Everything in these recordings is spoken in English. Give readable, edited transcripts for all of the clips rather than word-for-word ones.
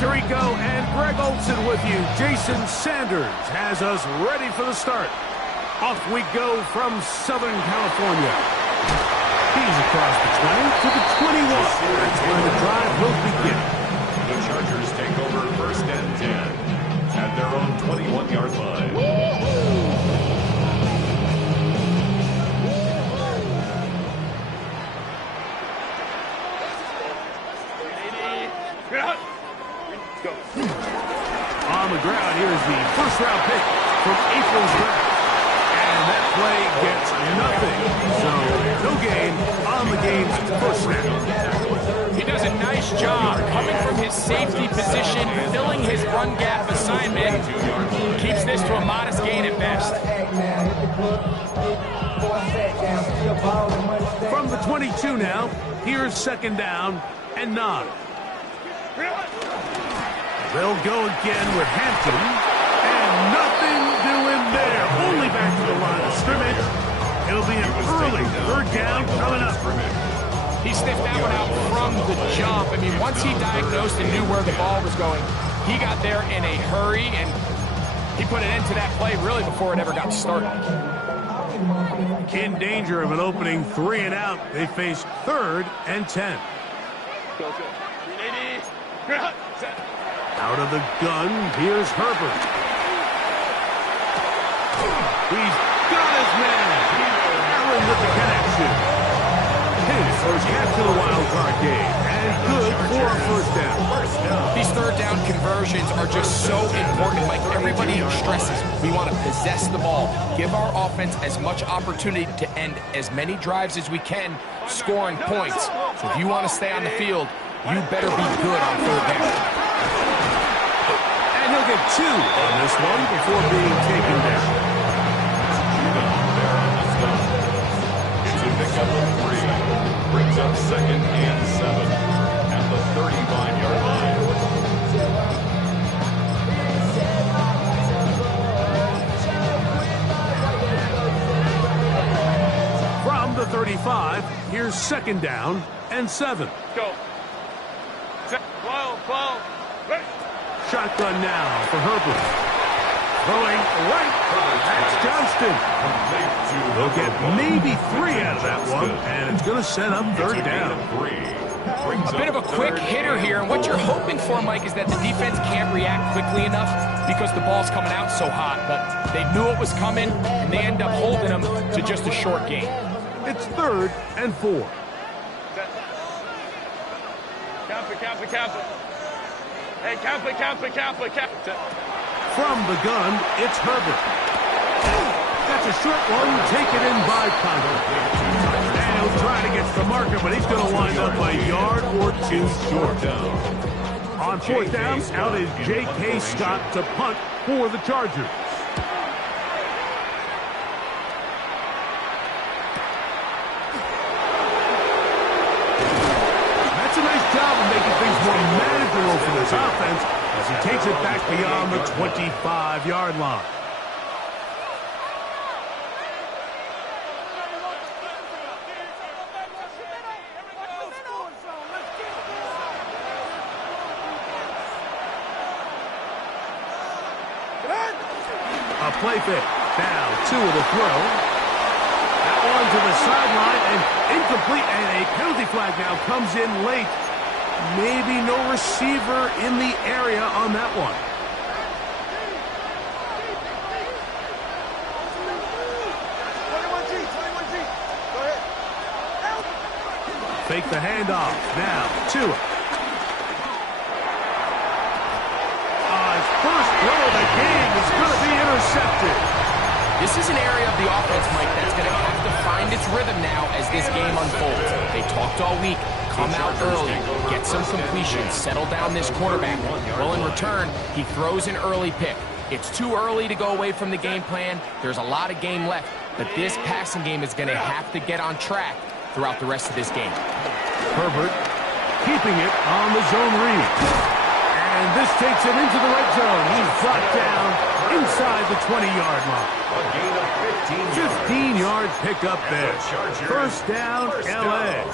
Tirico and Greg Olson with you. Jason Sanders has us ready for the start. Off we go from Southern California. He's across the 20 to the 21. That's where the drive will begin. The Chargers take over 1st and 10 at their own 21-yard line. On the ground, here's the first-round pick from April's draft. And that play gets nothing. So, no gain on the game's first snap. He does a nice job coming from his safety position, filling his run gap assignment. Keeps this to a modest gain at best. From the 22 now, here's 2nd down and 9. They'll go again with Hampton, and nothing doing there. Only back to the line of scrimmage. It'll be an early 3rd down coming up. He sniffed that one out from the jump. I mean, once he diagnosed and knew where the ball was going, he got there in a hurry, and he put an end to that play really before it ever got started. In danger of an opening 3 and out, they face 3rd and 10. Out of the gun, here's Herbert. He's got his man. Allen with the connection. His first catch to the wild card game, and good for a 1st down. These 3rd down conversions are just so important. Like everybody stresses, we want to possess the ball, give our offense as much opportunity to end as many drives as we can, scoring points. So if you want to stay on the field, you better be good on 3rd down. And he'll get 2 on this one before being taken down. It's a pickup of 3. Brings up 2nd and 7 at the 35-yard line. From the 35, here's 2nd down and 7. Go. 12. Shotgun now for Herbert. Throwing right. That's Johnston. They'll get maybe 3 out of that one, and it's going to set up 3rd down. A bit of a quick hitter here, and what you're hoping for, Mike, is that the defense can't react quickly enough because the ball's coming out so hot, but they knew it was coming, and they end up holding them to just a short gain. It's 3rd and 4. Hey, Kappa. From the gun, it's Herbert. That's a short one, taken in by Conner. And he'll try to get to the marker, but he's going to wind up a yard or 2 short. On 4th down, out is J.K. Scott to punt for the Chargers. That's a nice job of making things more manageable for this offense as he takes it back beyond the 25-yard line. A play fake. Now 2 of the throw. That one to the sideline and incomplete, and a penalty flag now comes in late. Maybe no receiver in the area on that one. Fake the handoff. Now Tua. His first throw of the game is going to be intercepted. This is an area of the offense, Mike, that's going to have to find its rhythm now as this game unfolds. They talked all week. Come out early, get some completions, settle down this quarterback. Well, in return, he throws an early pick. It's too early to go away from the game plan. There's a lot of game left, but this passing game is going to have to get on track throughout the rest of this game. Herbert keeping it on the zone read. And this takes him into the red zone. He's brought down inside the 20-yard line. A gain of 15-yard pickup there. 1st down, L.A.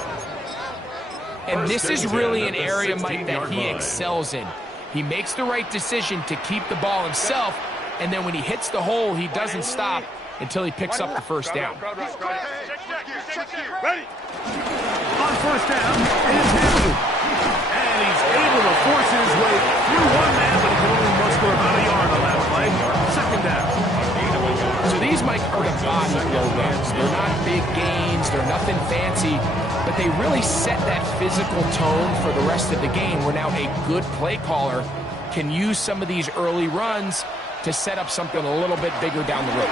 And this is really an area, Mike, that he excels in. He makes the right decision to keep the ball himself, and then when he hits the hole, he doesn't stop until he picks up the first down. Ready. On first down, it is Hampton. And he's able to force his way through one man, but he can only muster about a yard on that play. Second down. So these, Mike, are the body blow runs. They're not big gains, they're nothing fancy, but they really set that physical tone for the rest of the game, where now a good play caller can use some of these early runs to set up something a little bit bigger down the road.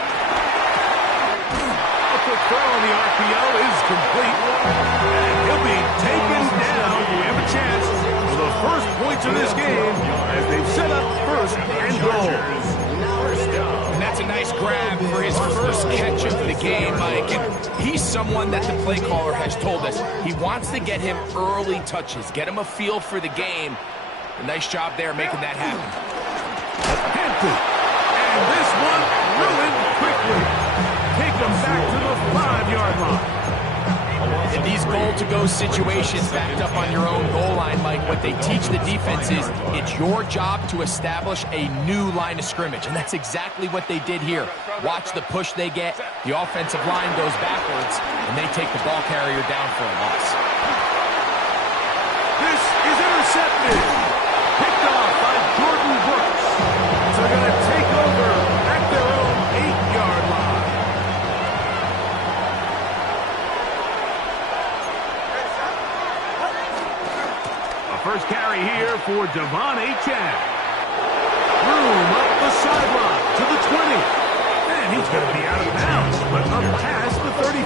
A quick throw on the RPO is complete. And he'll be taken down. We have a chance for the first points of this game as they've set up first and goal. And that's a nice grab for his first catch of the game, Mike. And he's someone that the play caller has told us he wants to get him early touches, get him a feel for the game. A nice job there making that happen. Hampton. And this one ruined quickly. Take them back to the 5-yard line. In these goal-to-go situations, backed up on your own goal line, Mike, what they teach the defense is it's your job to establish a new line of scrimmage, and that's exactly what they did here. Watch the push they get. The offensive line goes backwards, and they take the ball carrier down for a loss. This is intercepted. Picked off by Jordan Brooks. So they're going to take over at their own 8-yard line. First carry here for Devon Achane. Room up the sideline to the 20. And he's going to be out of bounds, but up past the 35.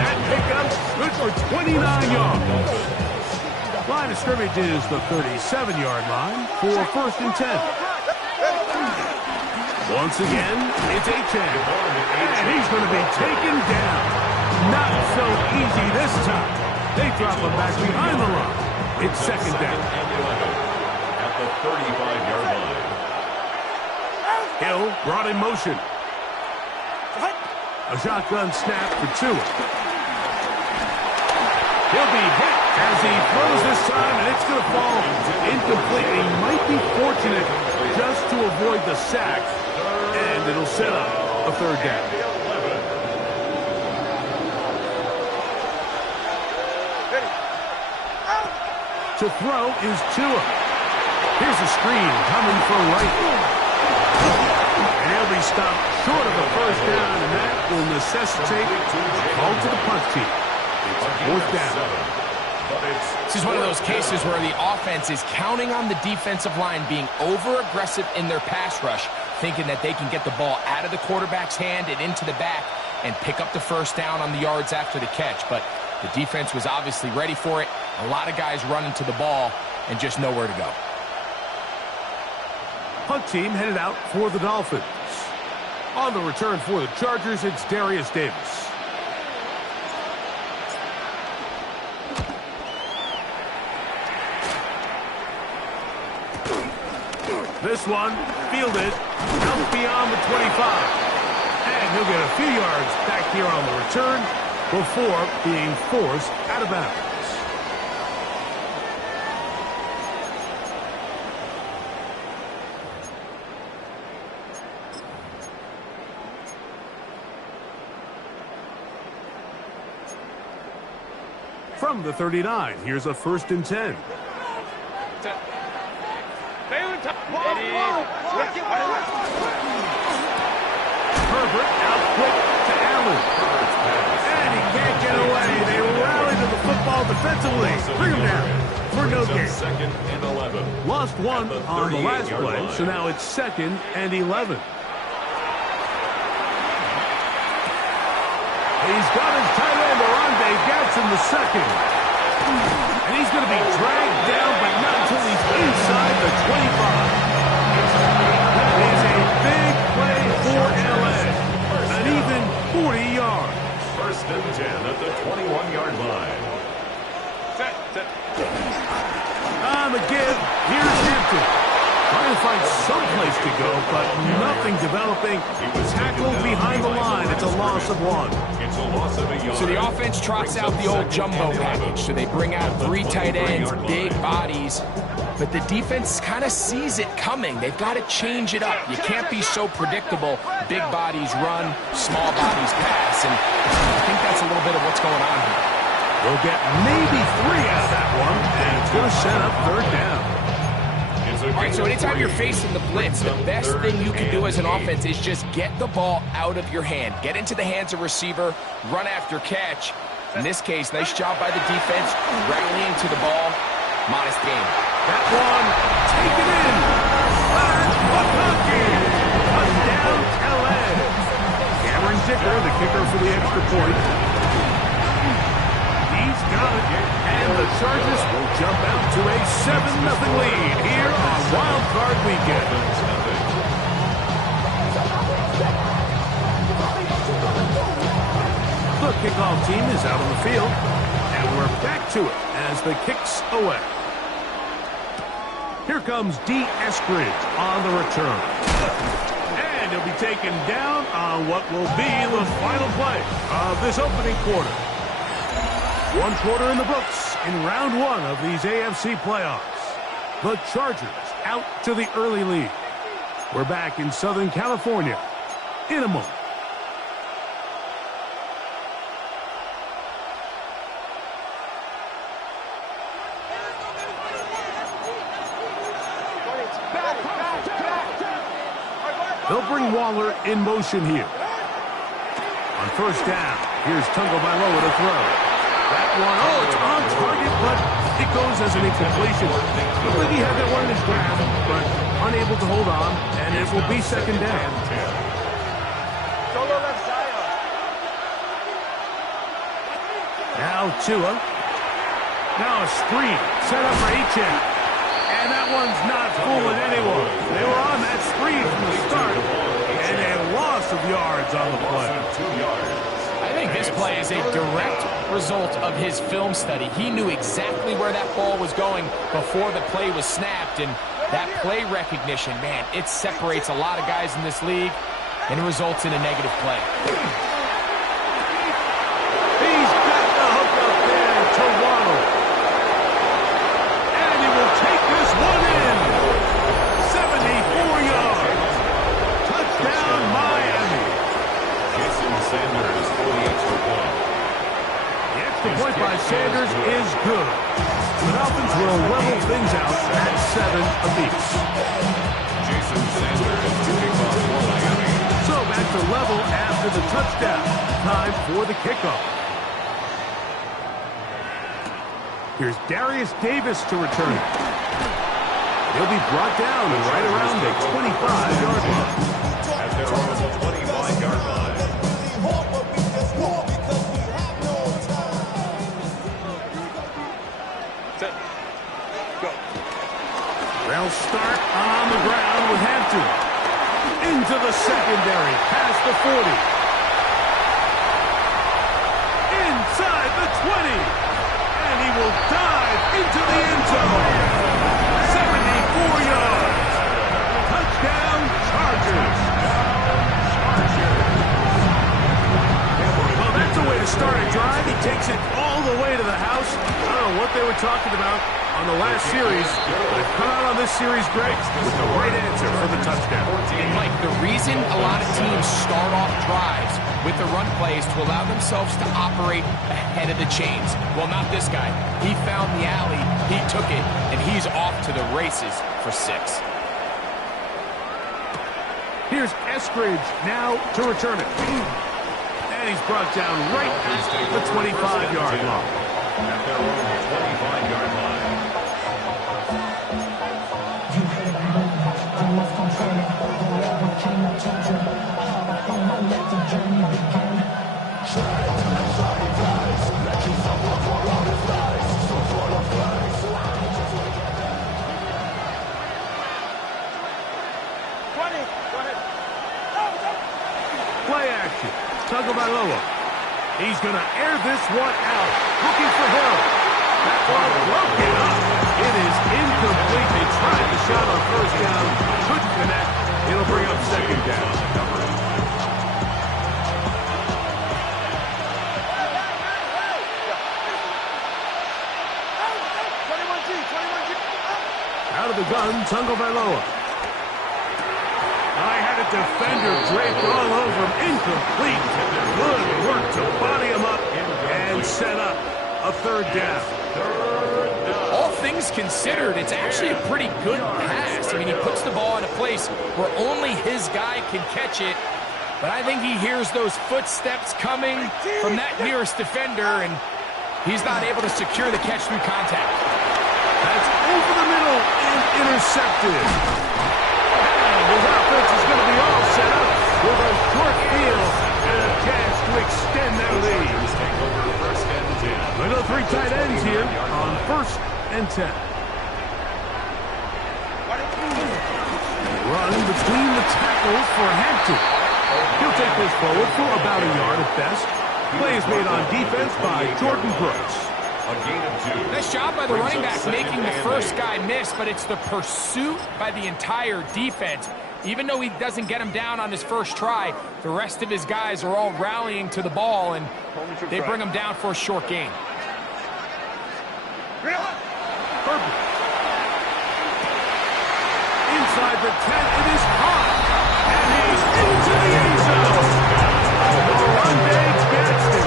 That pickup good for 29 yards. Line of scrimmage is the 37-yard line for first and 10. Once again, it's Achane. And he's going to be taken down. Not so easy this time. They drop him back behind the line. It's second down. At the 35-yard line. Hill brought in motion. A shotgun snap for Tua. He'll be hit as he throws this time, and it's going to fall incomplete. He might be fortunate just to avoid the sack, and it'll set up a third down. To throw is Tua. Here's a screen coming for right. And he'll be stopped short of the first down, and that will necessitate a call to the punt team. It's fourth down. This is one of those cases where the offense is counting on the defensive line being over-aggressive in their pass rush, thinking that they can get the ball out of the quarterback's hand and into the back and pick up the first down on the yards after the catch. But the defense was obviously ready for it. A lot of guys running to the ball and just nowhere to go. Punt team headed out for the Dolphins. On the return for the Chargers, it's Darius Davis. This one fielded out beyond the 25. And he'll get a few yards back here on the return before being forced out of bounds. From the 39, here's a first and 10. Herbert out quick to Allen. And he can't get away. They rally to the football defensively. Bring him down for no gain. Second and 11. Lost one on the last play, so now it's second and 11. He's got his tight end, Orlando Gadsden, the second. And he's going to be dragged down, but not until he's inside the 25. That is a big play for L.A. An even 40 yards. First and 10 at the 21-yard line. On the give, here's Hampton. Trying to find some place to go, but nothing developing. He was tackled behind the line. It's a loss of one. It's a loss of a yard. So the offense trots out the old jumbo package. So they bring out three tight ends, big bodies, but the defense kind of sees it coming. They've got to change it up. You can't be so predictable. Big bodies run, small bodies pass, and I think that's a little bit of what's going on here. We'll get maybe 3 out of that one, and it's going to set up 3rd down. All right, so anytime you're facing the blitz, the best thing you can do as an offense is just get the ball out of your hand. Get into the hands of receiver, run after catch. In this case, nice job by the defense, rallying to the ball. Modest game. That one, take it in. Touchdown, LA. Cameron Dicker, the kicker for the extra point. He's got it. And the Chargers will jump out to a 7-0 lead here on Wild Card Weekend. The kickoff team is out on the field, and we're back to it as the kick's away. Here comes D. Eskridge on the return. And he'll be taken down on what will be the final play of this opening quarter. 1 quarter in the books in round 1 of these AFC playoffs. The Chargers out to the early lead. We're back in Southern California in a moment. They'll bring Waller in motion here. On 1st down, here's Tagovailoa to throw. That one, it's on target, but it goes as an incompletion. Looked like he had that one in his grasp, but unable to hold on, and it will be 2nd down. Now Tua. Now a screen set up for Achane. And that one's not fooling anyone. They were on that screen from the start, and a loss of yards on the play. I think this play is a direct result of his film study. He knew exactly where that ball was going before the play was snapped, and that play recognition, man, it separates a lot of guys in this league, and it results in a negative play. He's got the hook up there to Waddle. And he will take this one in. 74 yards. Touchdown, Miami. Jason Sanders for the extra point. The extra point by Sanders is good. The Dolphins will level things out at 7 apiece. Jason Sanders to kick off for Miami. So back to level after the touchdown. Time for the kickoff. Here's Darius Davis to return it. He'll be brought down right around the 25-yard line. At their own 25-yard line. They'll start on the ground with Hampton. Into the secondary, past the 40. Inside the 20. And he will dive into the end zone. 74 yards. Touchdown, Chargers. Well, that's a way to start a drive. He takes it all the way to the house. I don't know what they were talking about on the last series, but they've come out on this series great with the right answer for the touchdown. And Mike, the reason a lot of teams start off drives with the run plays to allow themselves to operate ahead of the chains. Well, not this guy. He found the alley, he took it, and he's off to the races for 6. Here's Eskridge now to return it. And he's brought down right at the 25-yard line. At their own 25-yard line. Play action. Tagovailoa. He's going to air this one out. Looking for Hill. That ball broken up. It is incomplete. They tried the shot on 1st down. Couldn't connect. It'll bring up 2nd down. Out of the gun, Tagovailoa. I had a defender draped all over him. Incomplete. Good work to body him up and set up a third down. All things considered, it's actually a pretty good pass. I mean, he puts the ball in a place where only his guy can catch it. But I think he hears those footsteps coming from that nearest defender, and he's not able to secure the catch through contact. That's over the middle and intercepted. And his offense is going to be all set up with a short field and a chance to extend their lead. They go 3 tight ends here on 1st and 10. Run between the tackles for Hampton. He'll take this forward for about a yard at best. Play is made on defense by Jordan Brooks. A gain of 2. Nice job by the running back making the first guy miss, but it's the pursuit by the entire defense. Even though he doesn't get him down on his first try, the rest of his guys are all rallying to the ball, and they bring him down for a short gain. Herbert. Inside the 10, it is hot. And he's into the end zone. Rondé Gadsden.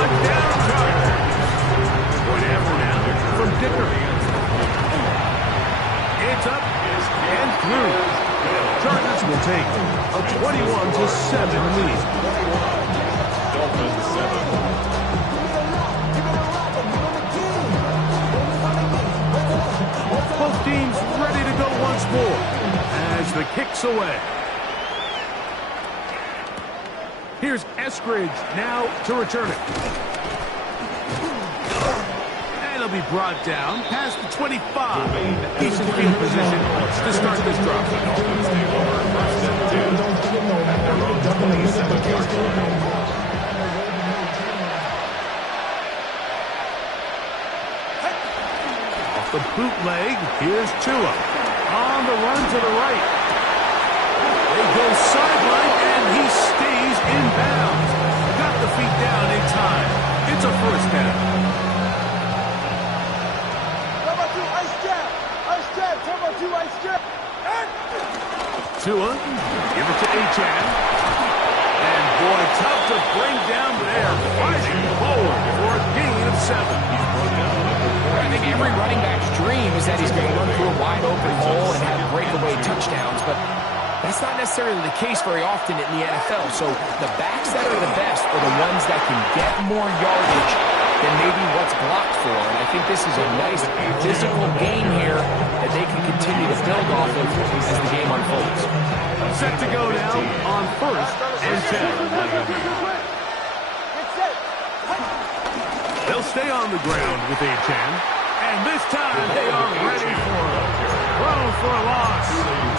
A down target. Point after now from Dicker. It's up and through. Chargers will take a 21-7 lead. Dolphins 7. Both teams ready to go once more as the kick's away. Here's Eskridge now to return it. And it'll be brought down past the 25. Decent field position to start this drive. Dolphins take over 1st and 10 at their own 27-yard line. The bootleg, here's Tua. On the run to the right. They go sideline, and he stays in bounds. Got the feet down in time. It's a first down. Tua, give it to Achan. And boy, tough to bring down there. Fighting forward for a gain of 7. I think every running back's dream is that he's going to run through a wide open hole and have breakaway touchdowns, but that's not necessarily the case very often in the NFL. So the backs that are the best are the ones that can get more yardage than maybe what's blocked for. And I think this is a nice physical game here that they can continue to build off of as the game unfolds. Set to go now on 1st and 10. They'll stay on the ground with Achan. And this time they are ready for it. Throw for a loss.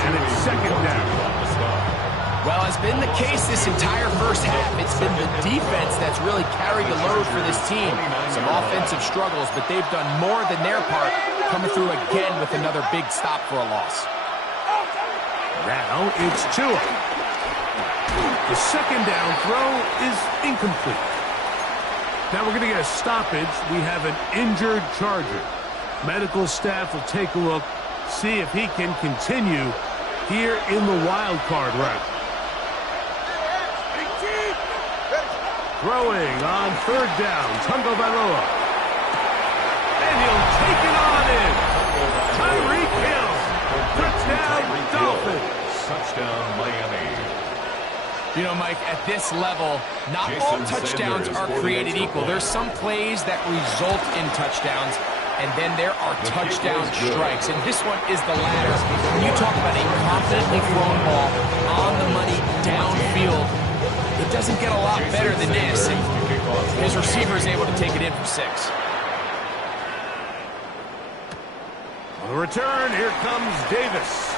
And it's 2nd down. Well, it's been the case this entire first half. It's been the defense that's really carried the load for this team. Some offensive struggles, but they've done more than their part, coming through again with another big stop for a loss. Now it's Tua. The 2nd down throw is incomplete. Now we're going to get a stoppage. We have an injured Charger. Medical staff will take a look, see if he can continue here in the wild card round. Throwing on 3rd down, Tagovailoa. And he'll take it on in. Tyreek Hill. Touchdown, Dolphins. Touchdown, Miami. You know, Mike, at this level, not all touchdowns are created equal. There's some plays that result in touchdowns, and then there are touchdown strikes. And this one is the latter. When you talk about a confidently thrown ball on the money downfield, it doesn't get a lot better than this. And his receiver is able to take it in for 6. On the return, here comes Davis.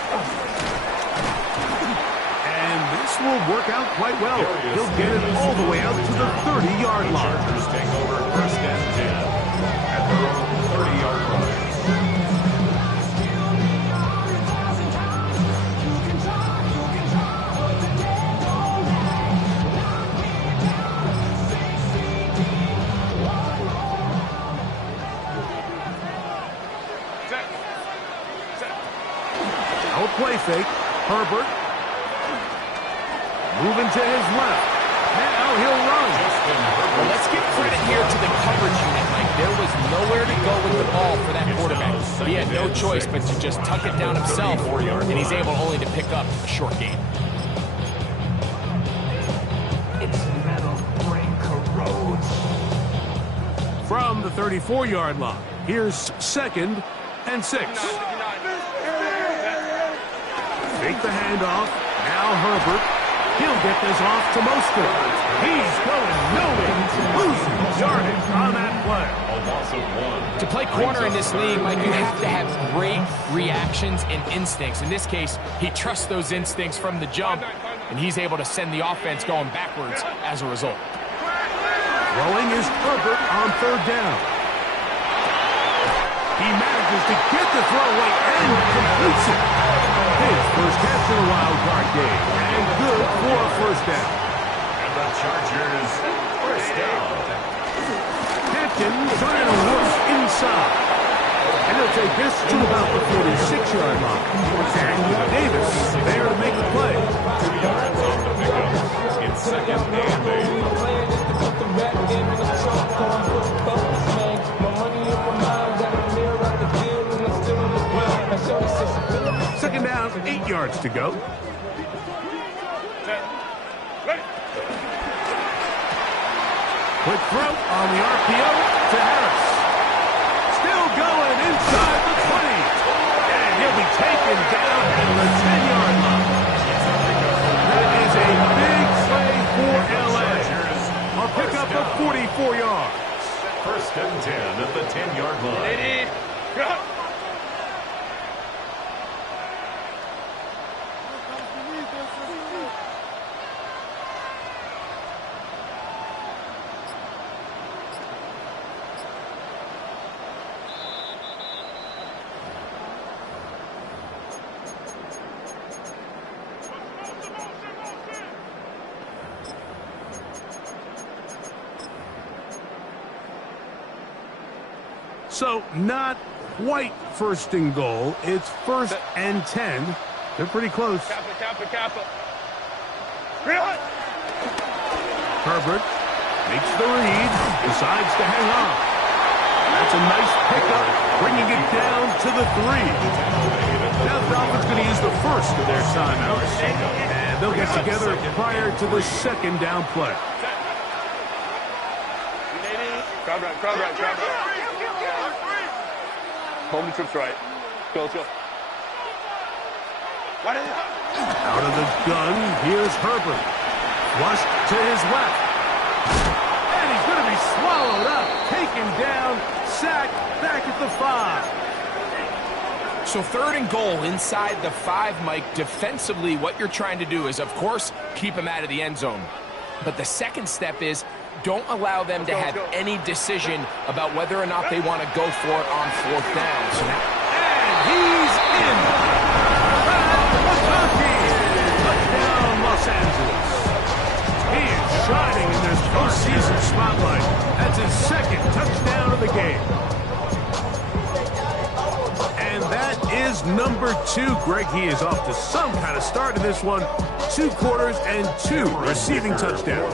And this will work out quite well. He'll get it all the way out to the 30-yard line. Chargers take over 1st and 10 at their own 30-yard line. No play fake. Herbert. Moving to his left. Now he'll run. Well, let's give credit here to the coverage unit, Mike. There was nowhere to go with the ball for that quarterback. He had no choice but to just tuck it down himself, and he's able only to pick up a short gain. Its metal brain corrodes. From the 34-yard line, here's 2nd and 6. Fake the handoff. Now Herbert. He'll get this off to Mostert. He's going nowhere. Losing yardage on that play. A loss of 1. To play corner in this league, Mike, you have to have great reactions and instincts. In this case, he trusts those instincts from the jump, and he's able to send the offense going backwards as a result. Throwing is Herbert on 3rd down. He manages to get the throw away and completes it. His first catch in a wild card game, and good for a 1st down. And the Chargers, 1st down. Hampton trying to work inside. And he'll take this to about the 46-yard line. And Davis there to make the play. 2 yards on the pickup. In 2nd and 8. 2nd down, 8 yards to go. Quick throw on the RPO to Harris. Still going inside the 20. And he'll be taken down at the 10-yard line. That is a big play for L.A. I'll pick up a 44 yards. 1st and 10 at the 10-yard line. So not quite 1st and goal. It's 1st and 10. They're pretty close. Herbert makes the read, decides to hang on. That's a nice pickup, bringing it down to the 3. Now the Dolphins going to use the first of their timeouts, and they'll get together prior to the 2nd down play. Crowd right. Home trips right. Go, let's go. Out of the gun, here's Herbert. Flushed to his left. And he's going to be swallowed up, taken down, sacked back at the 5. So 3rd and goal inside the 5, Mike. Defensively, what you're trying to do is, of course, keep him out of the end zone. But the second step is don't allow them to have any decision about whether or not they want to go for it on 4th down. So now, and he's in. Touchdown, Los Angeles. He is shining in this postseason spotlight. That's his 2nd touchdown of the game. And that is number 2. Greg, he is off to some kind of start in this one. 2 quarters and 2 receiving touchdowns.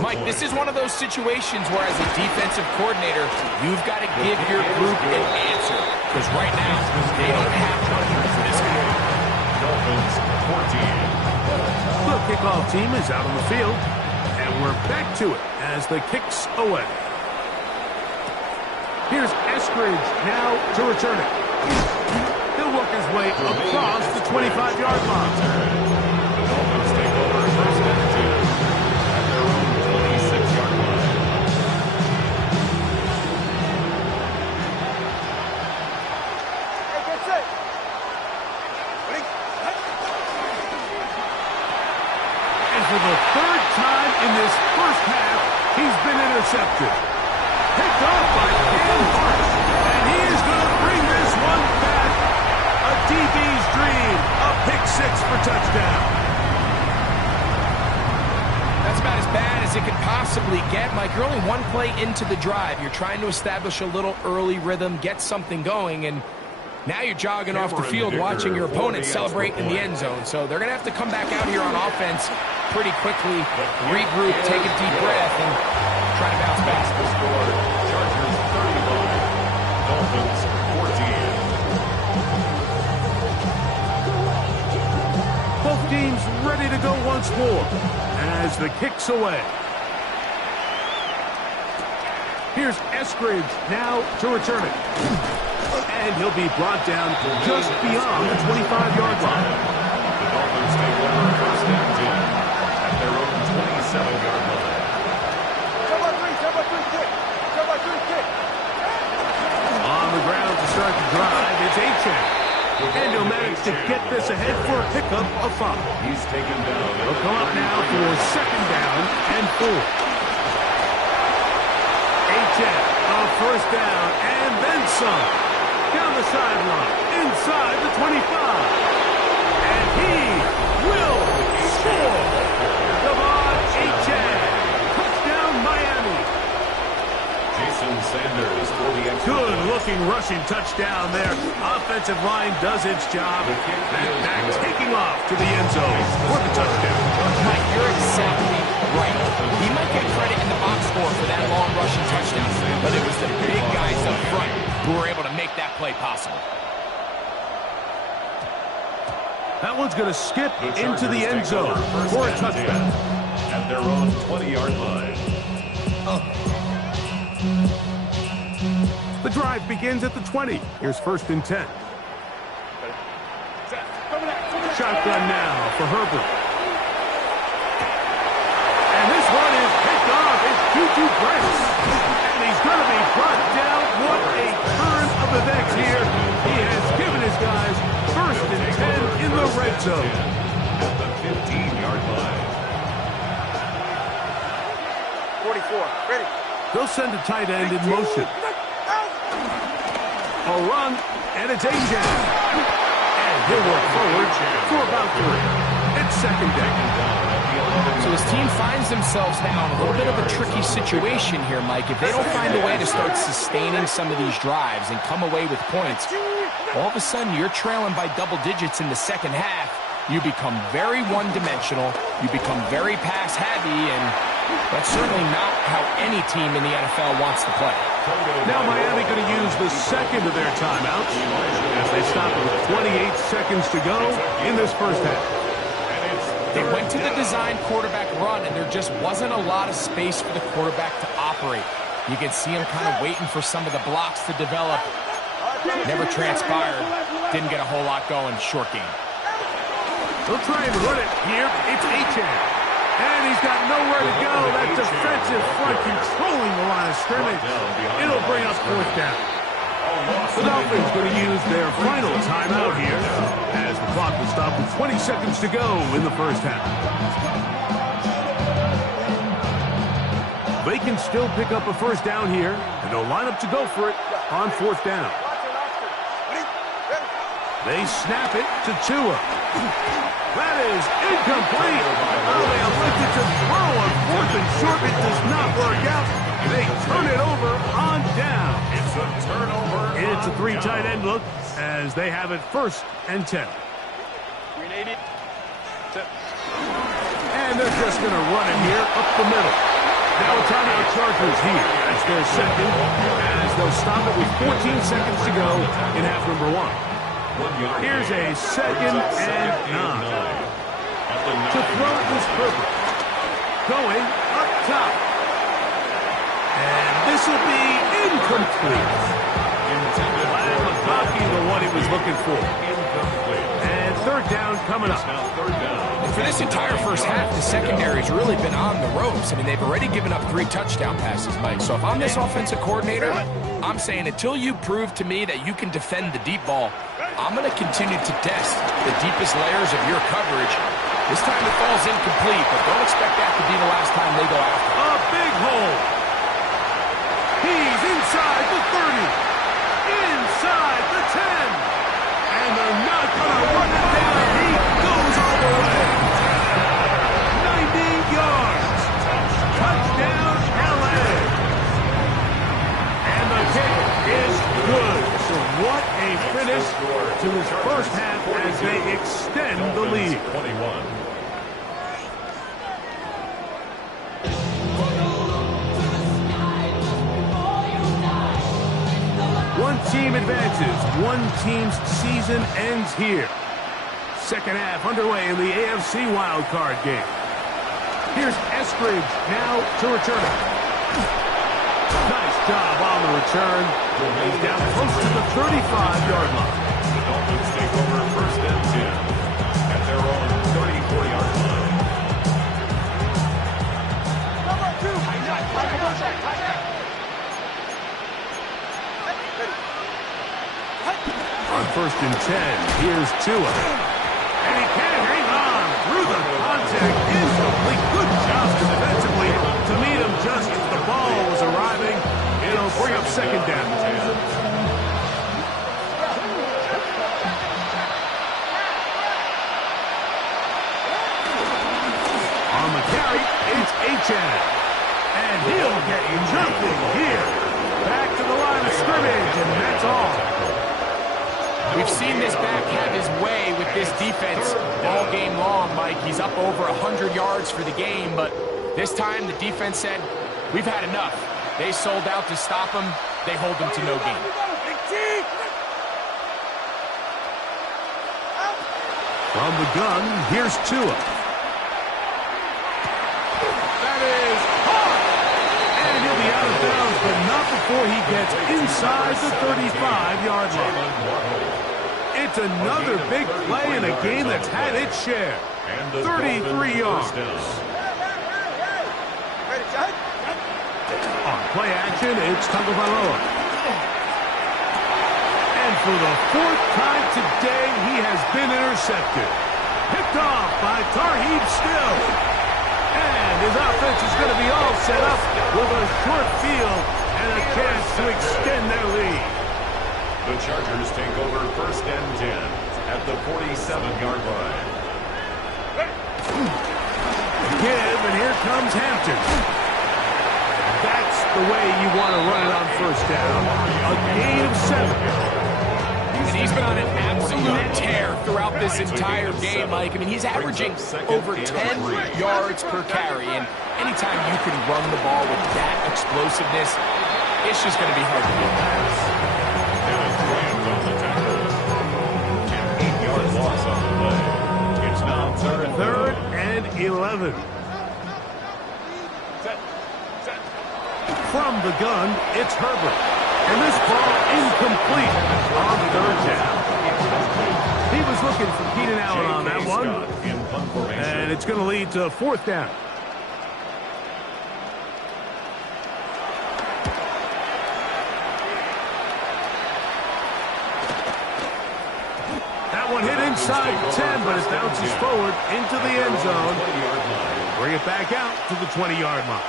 Mike, this is one of those situations where as a defensive coordinator, you've got to give your group an answer. Because right now, they don't have one for this guy. Dolphins, 14. The kickoff team is out on the field. And we're back to it as the kick's away. Here's Eskridge now to return it. He'll work his way across the 25-yard line. Dolphins take over 1st and 2 at their own 26-yard line. And for the 3rd time in this first half, he's been intercepted. Picked off by Cam Hart. And he is going to bring this one back. A DB's dream. A pick 6 for touchdown. That's about as bad as it could possibly get, Mike. You're only 1 play into the drive. You're trying to establish a little early rhythm, get something going, and Now you're jogging off the field watching your opponent celebrate in the end zone. So they're going to have to come back out here on offense pretty quickly, regroup, take a deep breath, and try to bounce back. The score, Chargers 31, Dolphins 14. Both teams ready to go once more as the kick's away. Here's Eskridge now to return it. And he'll be brought down just beyond the 25-yard line. The Dolphins take over first and 10 at their own 27-yard line. On the ground to start the drive, it's Achane. And he'll manage to get this ahead for a pickup of 5. He's taken down. He'll come up now for second down and 4. Achane on first down and then some. Down the sideline, inside the 25. And he will score. Devon Achane. Touchdown, Miami. Jason Sanders for the extra. Good-looking rushing touchdown there. Offensive line does its job. And back taking off to the end zone for the touchdown. Mike, you're exactly right. He might get credit in the box score for that long rushing touchdown, but it was the big guys up front who were able to make that play possible. That one's going to skip into the end zone for a touchdown. At their own 20-yard line. The drive begins at the 20. Here's first and 10. Shotgun now for Herbert. And this one is picked off. It's Juju Brents. And he's going to be brought down. What a turn of events here. He has given his guys first and 10 in the red zone. At the 15-yard line. 44, ready. They'll send a tight end in motion. A run, and it's Achane. And he'll work forward for about 3. It's second down. So his team finds themselves now in a little bit of a tricky situation here, Mike. If they don't find a way to start sustaining some of these drives and come away with points, all of a sudden you're trailing by double digits in the second half. You become very one-dimensional. You become very pass-heavy, and that's certainly not how any team in the NFL wants to play. Now Miami going to use the second of their timeouts as they stop it with 28 seconds to go in this first half. They went to the design quarterback run, and there just wasn't a lot of space for the quarterback to operate. You can see him kind of waiting for some of the blocks to develop. Never transpired. Didn't get a whole lot going. Short game. They'll try and run it here. It's Achane. And he's got nowhere to go. That defensive front controlling the line of scrimmage. It'll bring up fourth down. The Dolphins going to use their final timeout here as the clock will stop with 20 seconds to go in the first half. They can still pick up a first down here, and they'll line up to go for it on fourth down. They snap it to Tua. That is incomplete. Oh, they elected to throw on fourth and short. It does not work out. They turn it over on down. It's a turnover. It's a 3 tight end look as they have it first and 10. And they're just going to run it here up the middle. Now a timeout Chargers here. That's their second as they'll stop it with 14 seconds to go in half number 1. Here's a second and 9. To throw this Herbert. Going up top. And this will be incomplete. Glad McConkey, the one he was looking for. And third down coming up. And for this entire first half, the secondary's really been on the ropes. I mean, they've already given up 3 touchdown passes, Mike. So if I'm this offensive coordinator, I'm saying until you prove to me that you can defend the deep ball, I'm going to continue to test the deepest layers of your coverage. This time it falls incomplete, but don't expect that to be the last time they go after it. A big hole. He's inside the 30. Inside the 10. And they're not going to run it down. He goes all the way. 90 yards. Touchdown, LA. And the kick is good. So what a finish as they extend the lead. 21. One team advances. One team's season ends here. Second half underway in the AFC wildcard game. Here's Eskridge now to return it. Nice job on the return. He's down close to the 35-yard line. The Dolphins take over first and 10 at their own 34-yard line. On first and 10, here's Tua. And he can't hang on through the contact. Incomplete. Good job defensively to meet him just as the ball was arriving. It'll bring up second down. On the carry, it's Achane. And he'll get jumping here. Back to the line of scrimmage, and that's all. We've seen this back have his way with this defense all game long, Mike. He's up over 100 yards for the game, but this time the defense said, we've had enough. They sold out to stop him. They hold him to no gain. From the gun, here's Tua. That is hard. And he'll be out of bounds, but not before he gets inside the 35-yard line. It's another big play in a game that's had its share. 33 yards. On play action, it's Tagovailoa. And for the fourth time today, he has been intercepted. Picked off by Tarheeb Still. And his offense is going to be all set up with a short field and a chance to extend their lead. The Chargers take over first and 10 at the 47-yard line. Give, and here comes Hampton. That's the way you want to run it on first down. A gain of 7. And he's been on an absolute tear throughout this entire game, Mike. I mean, he's averaging over 10 yards per carry. And anytime you can run the ball with that explosiveness, it's just going to be hard to get past. An 8-yard loss on the play. It's now third and 11. From the gun, it's Herbert. And this ball incomplete on third down. He was looking for Keenan Allen on that one. And it's going to lead to fourth down. That one hit inside 10, but it bounces forward into the end zone. Bring it back out to the 20-yard line.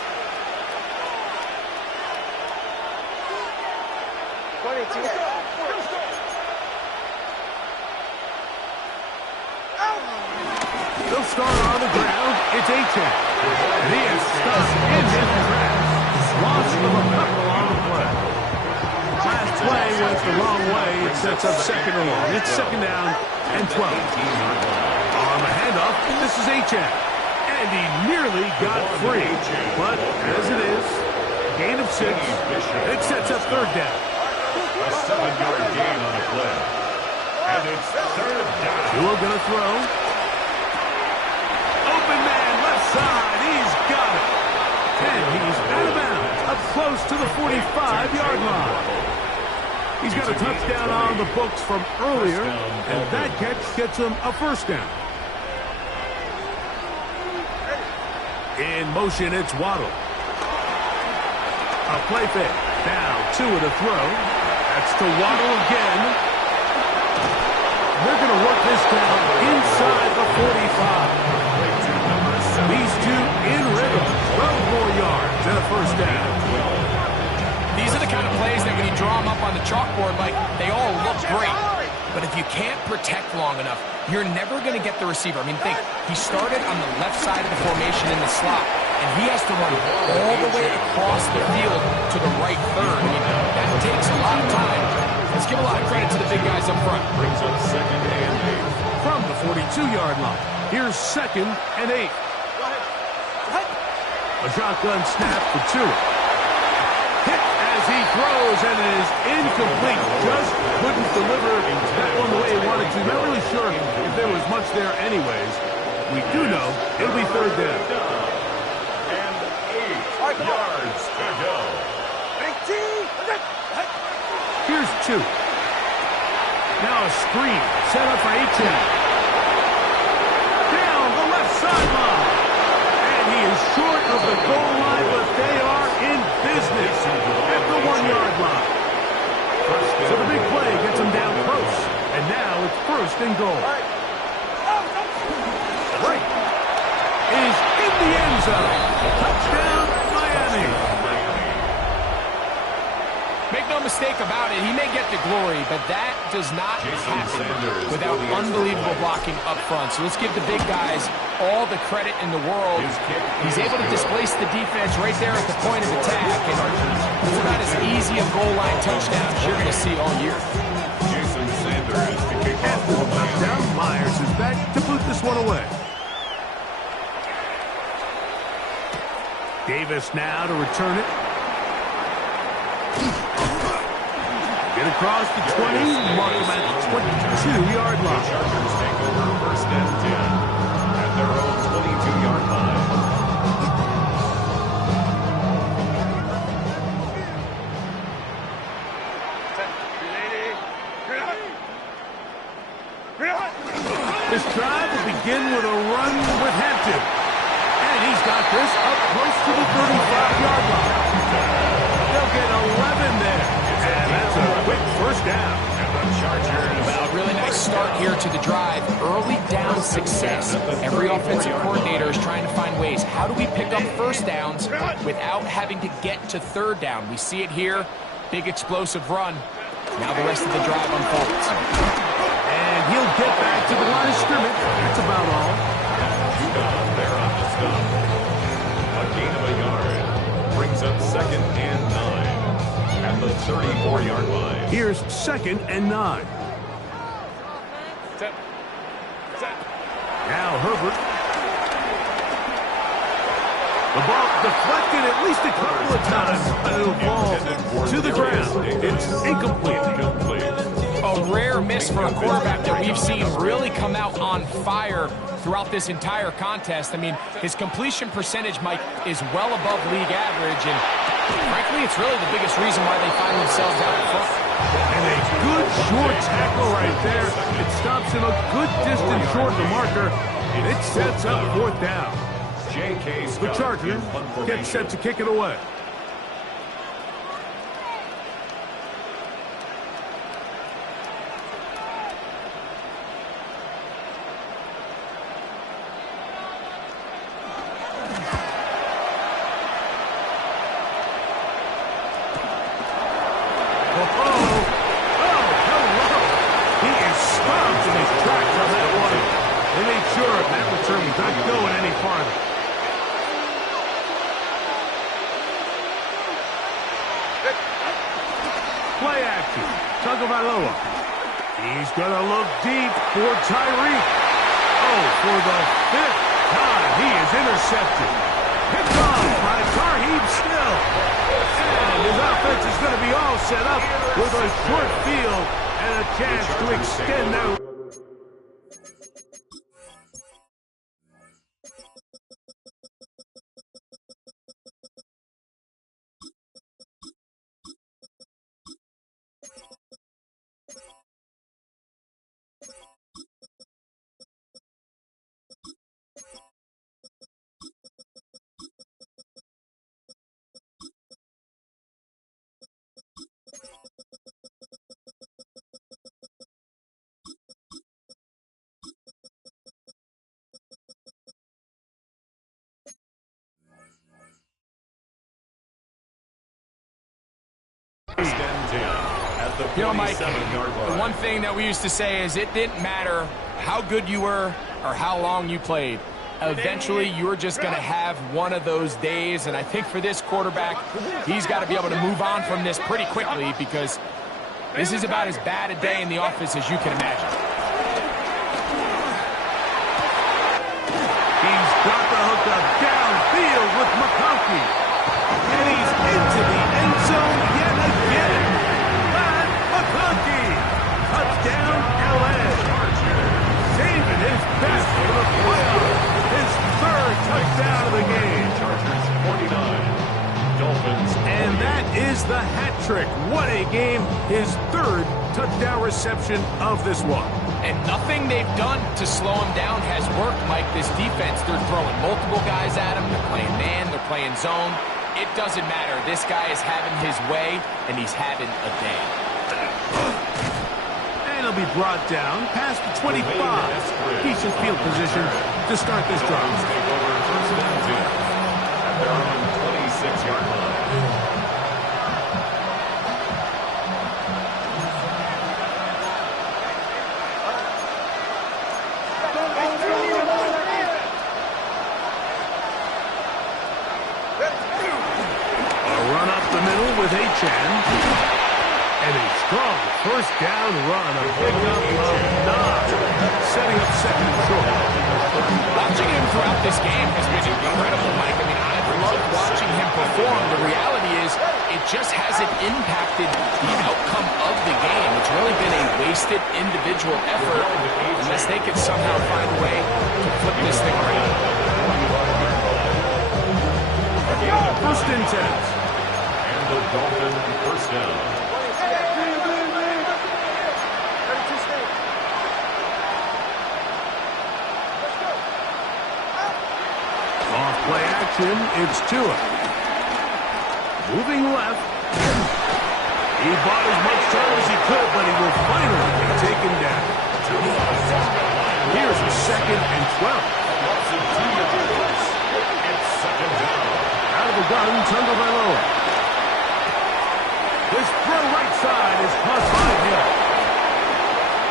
22. They'll start on the ground. It's Achane. And he is stuck in his tracks. Loss of a couple on the play. Last play was the wrong way. It sets up second and long. It's second down and 12. On the handoff, this is Achane. And he nearly got free. But as it is, gain of 6. It sets up third down. A 7-yard gain on the play. And it's third down. Tua gonna throw. Open man, left side. He's got it. And he's out of bounds, up close to the 45-yard line. He's got a touchdown on the books from earlier, and that catch gets him a first down. In motion, it's Waddle. A play fake. Now, Tua to throw. That's to Waddle again. They're going to work this down inside the 45. These two in rhythm. 12 more yards and a first down. These are the kind of plays that when you draw them up on the chalkboard, like, they all look great. But if you can't protect long enough, you're never going to get the receiver. I mean, think, he started on the left side of the formation in the slot, and he has to run all the way across the field to the right third. I mean, that takes a lot of time. Let's give a lot of credit to the big guys up front. Brings up second and 8. From the 42-yard line, here's second and 8. A shotgun snap for Tua. Hit as he throws, and it is incomplete. Just couldn't deliver that one the way he wanted to. Not really sure if there was much there anyways. We do know it'll be third down. And 8 yards to go. Here's 2. Now a screen set up for 18. Down the left sideline. And he is short of the goal line, but they are in business at the 1-yard line. So the big play gets him down close. And now it's first and goal. Right is in the end zone. Touchdown, Miami. Make no mistake about it, he may get the glory, but that does not happen without unbelievable blocking up front. So let's give the big guys all the credit in the world. He's able to displace the defense right there at the point of attack, and it's about as easy a goal line touchdown as you're going to see all year. Jason Sanders to kick off After the touchdown, Myers is back to put this one away. Davis now to return it. Get across the 20, mark him at the 22-yard line. Chargers take over first and 10 at their own 22-yard line. This drive will begin with a run with Hampton. And he's got this up close to the 35-yard line. They'll get 11 there. And that's a quick first down. And the Chargers. Well, a really nice start here to the drive. Early down success. Every offensive coordinator is trying to find ways. How do we pick up first downs without having to get to third down? We see it here. Big explosive run. Now the rest of the drive unfolds. And he'll get back to the line of scrimmage. That's about all. There on the stop. A gain of a yard. Brings up second and 9 at the 34-yard line. Here's second and 9. Now Herbert. The ball deflected at least a couple of times, but it'll fall to the ground. It's incomplete. A rare miss for a quarterback that we've seen really come out on fire throughout this entire contest. I mean, his completion percentage, Mike, is well above league average, and frankly, it's really the biggest reason why they find themselves out in front. And a good short tackle right there. It stops him a good distance short of the marker, and it sets up fourth down. The Chargers get set to kick it away. Play action. Tagovailoa. He's going to look deep for Tyreek. Oh, for the 5th time, he is intercepted. Picked off by Tarheeb Still. And his offense is going to be all set up with a short field and a chance to extend their... You know, Mike, the one thing that we used to say is it didn't matter how good you were or how long you played. Eventually, you're just going to have one of those days, and I think for this quarterback, he's got to be able to move on from this pretty quickly because This is about as bad a day in the office as you can imagine. He's got the hookup downfield with McConkey. And he's into the end zone yet again. But McConkey. Touchdown, LA. Saving his best for the playoffs. His third touchdown of the game. Chargers 49. Dolphins. And that is the hat trick. What a game. His third touchdown reception of this one. And nothing they've done to slow him down has worked, Mike. This defense, they're throwing multiple guys at him. They're playing man, they're playing zone. It doesn't matter. This guy is having his way, and he's having a day. And he'll be brought down past the 25. Decent field position to start this drive. Take over first down 2 at their own 26-yard line. With Achan. And a strong first down run. A pickup of 9. Setting up second and short. Watching him throughout this game has been incredible, Mike. I mean, I've loved watching him perform. The reality is it just hasn't impacted the outcome of the game. It's really been a wasted individual effort unless they could somehow find a way to flip this thing around. First and 10. The Dolphin first down. Off play action, it's Tua. Moving left. He bought as much time as he could, but he will finally be taken down. Here's a second and 12. It's second down. Out of the gun, Tagovailoa. This throw right side is caught by him.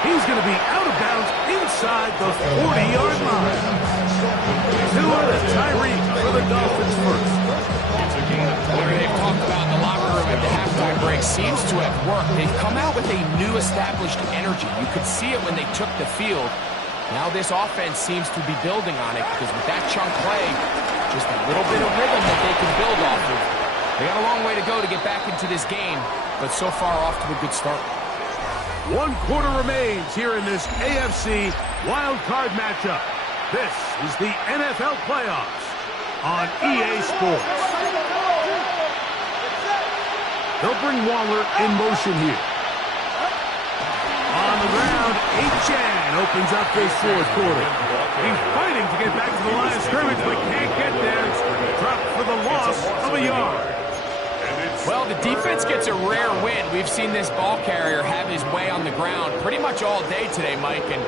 He's going to be out of bounds inside the 40-yard line. Tua to Tyreek for the Dolphins first. What they've talked about in the locker room at the halftime break seems to have worked. They've come out with a new established energy. You could see it when they took the field. Now this offense seems to be building on it because with that chunk play, just a little bit of rhythm that they can build off of. They got a long way to go to get back into this game, but so far off to a good start. 1 quarter remains here in this AFC wild card matchup. This is the NFL playoffs on EA Sports. They'll bring Waller in motion here. On the ground, Achan opens up this fourth quarter. He's fighting to get back to the line of scrimmage, but can't get there. Dropped for the loss of a yard. Well, the defense gets a rare win. We've seen this ball carrier have his way on the ground pretty much all day today, Mike, and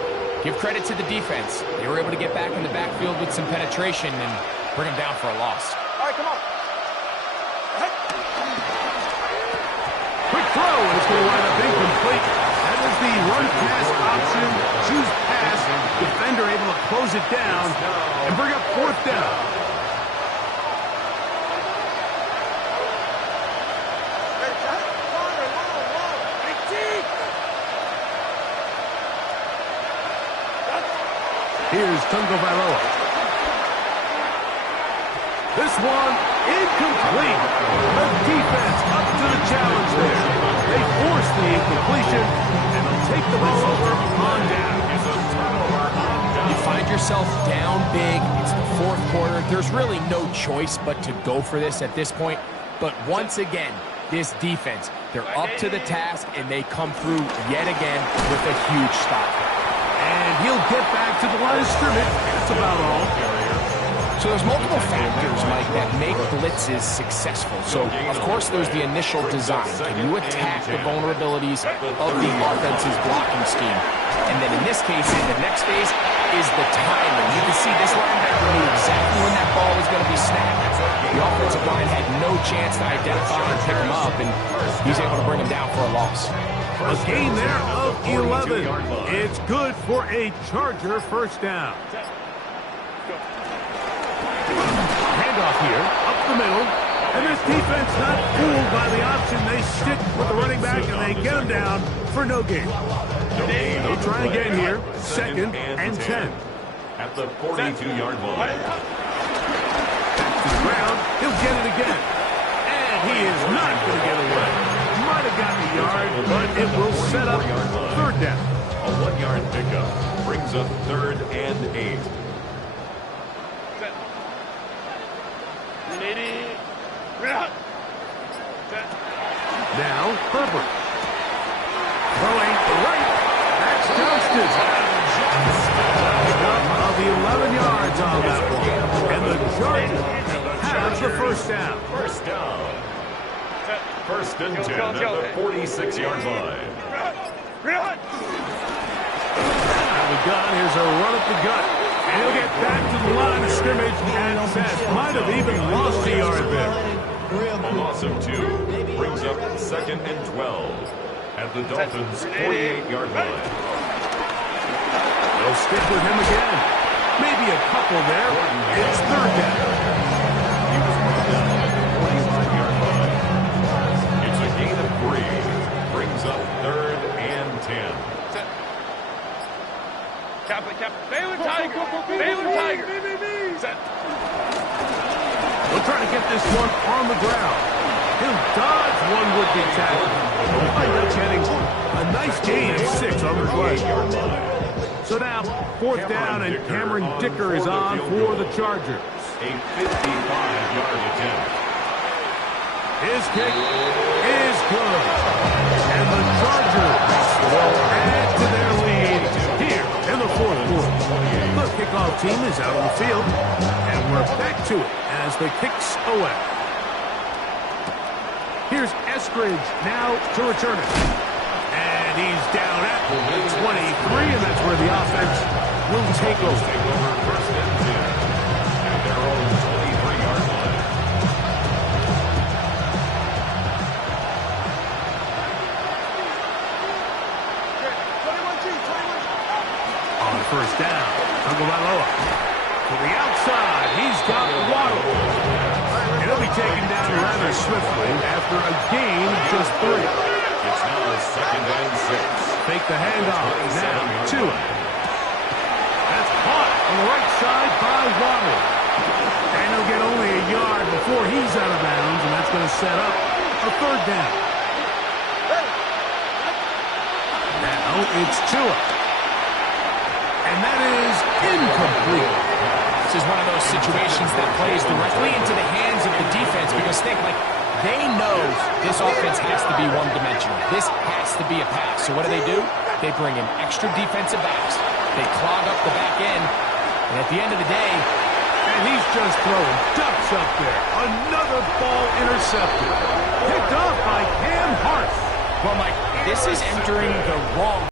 give credit to the defense. They were able to get back in the backfield with some penetration and bring him down for a loss. All right, come on. Quick throw, and it's going to wind up incomplete. That was the run-pass option. Choose pass. Defender able to close it down and bring up fourth down. Here's Tagovailoa. This one incomplete. The defense up to the challenge there. They force the incompletion, and they'll take the ball on down. You find yourself down big. It's the fourth quarter. There's really no choice but to go for this at this point. But once again, this defense, they're up to the task, and they come through yet again with a huge stop. And he'll get back to the line of scrimmage. That's about all. So there's multiple factors, Mike, that make blitzes successful. So, of course, there's the initial design. Can you attack the vulnerabilities of the offense's blocking scheme? And then in this case, in the next phase, is the timing. You can see this linebacker knew exactly when that ball was going to be snapped. The offensive line had no chance to identify and pick him up, and he's able to bring him down for a loss. A gain there of 11. It's good for a Charger first down. Handoff here, up the middle. And this defense not fooled by the option. They stick with the running back and they get him down for no gain. They'll try again here. Second and 10. At the 42-yard line. Back to the ground. He'll get it again. And he is not going to get away. Might have gotten a yard, but it will set up third down. A 1-yard pickup brings up 3rd and 8. Now, Herbert. Throwing right. That's Johnston. Of the 11 yards on that one. And the Chargers have the first down. First down. First and 10 at the 46-yard line. Out of the gun, here's a run up the gut. And he'll get back to the line of scrimmage and might have even lost a yard there. A loss of 2 brings up 2nd and 12 at the Dolphins' 48-yard line. They'll stick with him again. Maybe a couple there. It's third down. He was brought down at the 45-yard line. It's a gain of 3. Brings up 3rd and 10. Baylor Tiger. Baylor Tiger. We'll try to get this one on the ground. He'll dodge one would-be tackle. We'll find out Jennings. A nice gain of 6 on the play. So now, 4th down, and Cameron Dicker is on for the Chargers. A 55-yard attempt. His kick is good. And the Chargers will add to their lead here in the 4th quarter. The kickoff team is out on the field, and we're back to it as the kicks away. Here's Eskridge now to return it. And he's down at the 23, and that's where the offense will take over. First and 10 at their own 23-yard line. On first down, Tagovailoa to the outside. He's got Waddle. And he'll be taken down rather swiftly after a gain of just 3. It's now 2nd and 6. Fake the handoff. Now to it. That's caught on the right side by Waddle. And he'll get only a yard before he's out of bounds, and that's going to set up a third down. Now it's Tua. And that is incomplete. This is one of those situations that plays directly into the hands of the defense because they know this offense has to be one-dimensional. This has to be a pass. So what do? They bring in extra defensive backs. They clog up the back end. And at the end of the day, and he's just throwing ducks up there. Another ball intercepted. Picked off by Cam Hart. well, Mike, this is entering the wrong